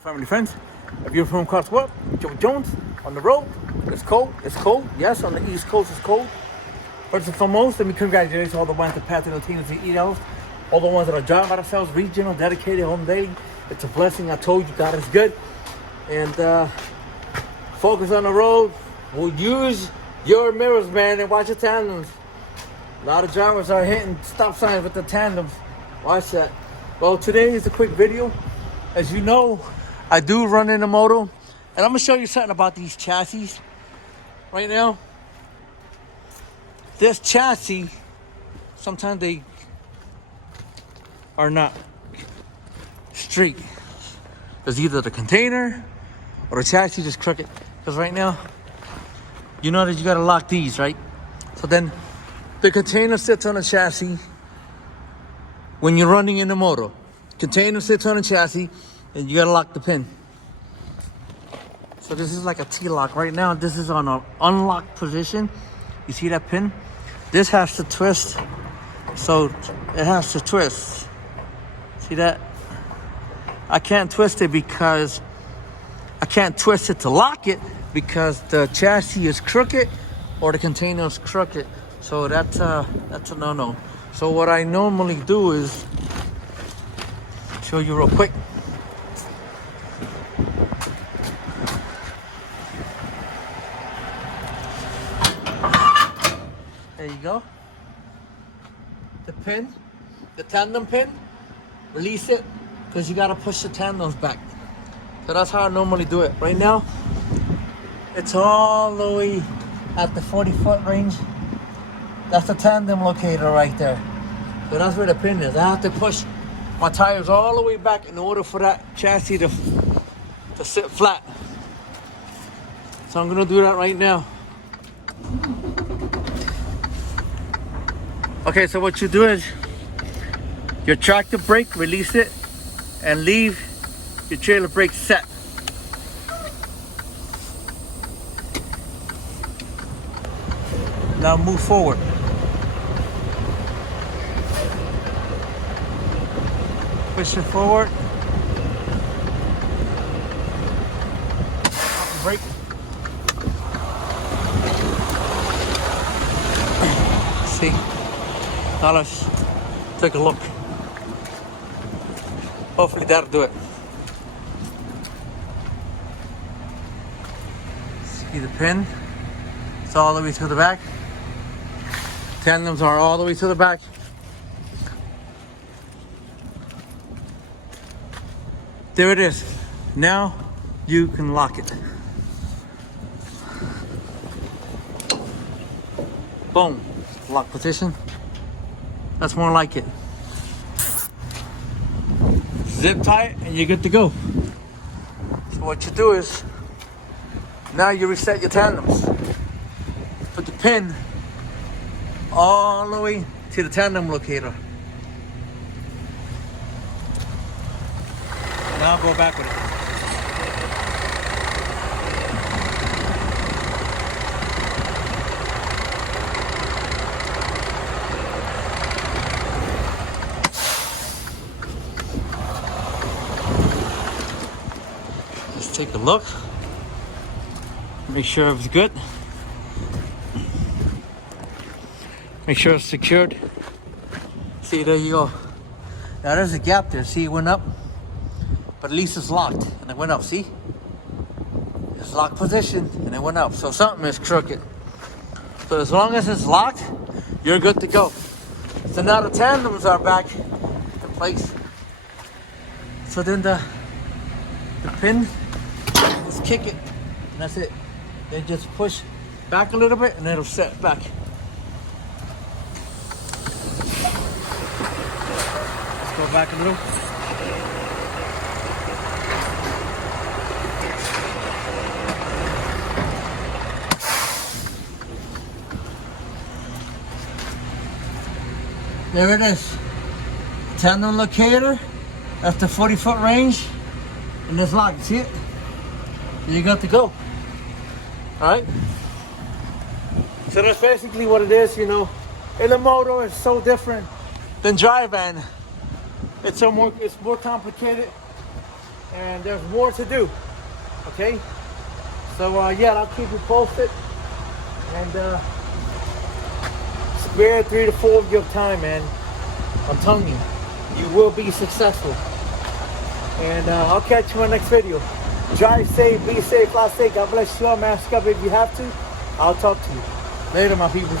Family friends, if you're from across the world, Joe Jones on the road. It's cold. It's cold. Yes, on the East Coast it's cold. First and foremost, let me congratulate all the ones that pass the Latinos to eat out. All the ones that are driving by themselves, regional, dedicated, home daily. It's a blessing. I told you, God is good. And focus on the road. We'll use your mirrors, man, and watch your tandems. A lot of drivers are hitting stop signs with the tandems. Watch that. Well, today is a quick video. As you know, I do run Intermodal, and I'm gonna show you something about these chassis right now. This chassis, sometimes they are not straight. There's either the container or the chassis is crooked. Because right now, you know that you gotta lock these, right? So then the container sits on the chassis when you're running Intermodal. Container sits on the chassis and you gotta lock the pin. So this is like a T-lock. Right now, this is on an unlocked position. You see that pin? This has to twist. So it has to twist. See that? I can't twist it because I can't twist it to lock it because the chassis is crooked or the container is crooked. So that's a no-no. So what I normally do is show you real quick. There you go. The pin, the tandem pin, release it because you gotta push the tandems back. So that's how I normally do it. Right now, it's all the way at the 40-foot range. That's the tandem locator right there. So that's where the pin is. I have to push my tires all the way back in order for that chassis to sit flat. So I'm gonna do that right now. Okay, so what you do is your tractor brake, release it, and leave your trailer brake set. Now move forward. Push it forward. Brake. See? Now let's take a look. Hopefully that'll do it. See the pin? It's all the way to the back. Tandems are all the way to the back. There it is. Now you can lock it. Boom. Lock position. That's more like it. Zip tie it and you're good to go. So what you do is, now you reset your tandems. Put the pin all the way to the tandem locator. Now go back with it. Let's take a look. Make sure it was good. Make sure it's secured. See, there you go. Now there's a gap there. See, it went up. But at least it's locked and it went up, see? It's locked position and it went up. So something is crooked. So as long as it's locked, you're good to go. So now the tandems are back in place. So then the pin is kick it. And that's it. Then just push back a little bit and it'll set back. Let's go back a little. There it is. Tandem locator. That's the 40-foot range. And it's locked. See it? You got to go. Alright? So that's basically what it is, you know. Intermodal is so different than dry van. It's more complicated. and there's more to do. Okay, so yeah, I'll keep you posted, and spare 3 to 4 of your time, man. I'm telling you, you will be successful. And I'll catch you in the next video. Drive safe, be safe, fly safe. God bless you all. Mask up if you have to. I'll talk to you later, my people.